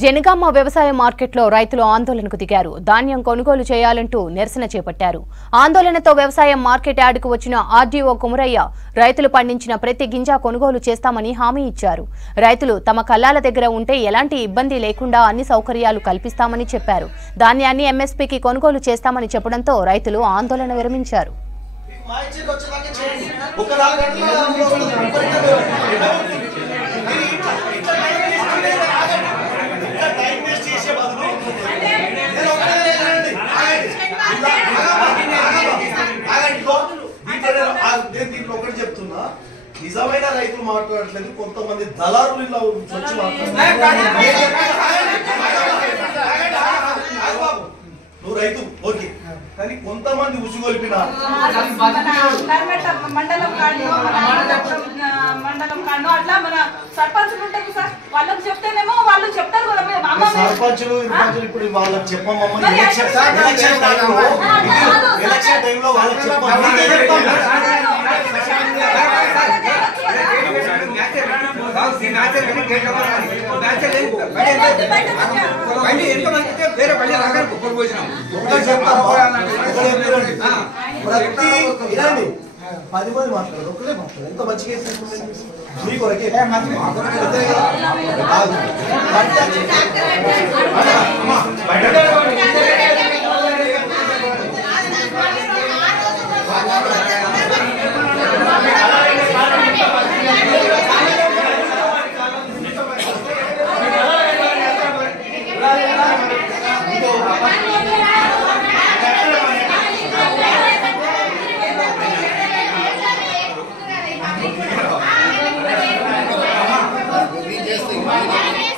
జనగామ వ్యవసాయ మార్కెట్లో రైతులు ఆందోళనకు దిగారు. ధాన్యం కొనుగోలు చేయాలంటూ నిరసన చేపట్టారు. ఆందోళనతో వ్యవసాయ మార్కెట్ యార్డుకు వచ్చిన ఆర్డీఓ కుమరయ్య రైతులు పండించిన ప్రతి గింజ కొనుగోలు చేస్తామని హామీ ఇచ్చారు. రైతులు తమ కల్లాల దగ్గర ఉంటే ఎలాంటి ఇబ్బంది లేకుండా అన్ని సౌకర్యాలు కల్పిస్తామని చెప్పారు. ధాన్యాన్ని ఎంఎస్పీకి కొనుగోలు చేస్తామని చెప్పడంతో రైతులు ఆందోళన విరమించారు. ఒకటి చెప్తున్నా, నిజమైన రైతులు మాట్లాడట్లేదు, కొంతమంది దళారులు ఇలా వచ్చి నువ్వు రైతు ఓకే, కానీ కొంతమంది ఉసుగొల్పిన మండలం కాండో అట్లా మన సర్పంచులు ఉంటారు సార్, వాళ్ళకి చెప్తేనేమో వాళ్ళు చెప్తారు కదా. సర్పంచులు ఇప్పుడు వాళ్ళకి చెప్పమమ్మని ఎలక్షన్ టైంలో వాళ్ళకి ప్రతి 10 మంది మాట్లాడదు, ఒకటే మాట్లాడదు. ఎంత మంచిగా మీ కొరకే బయట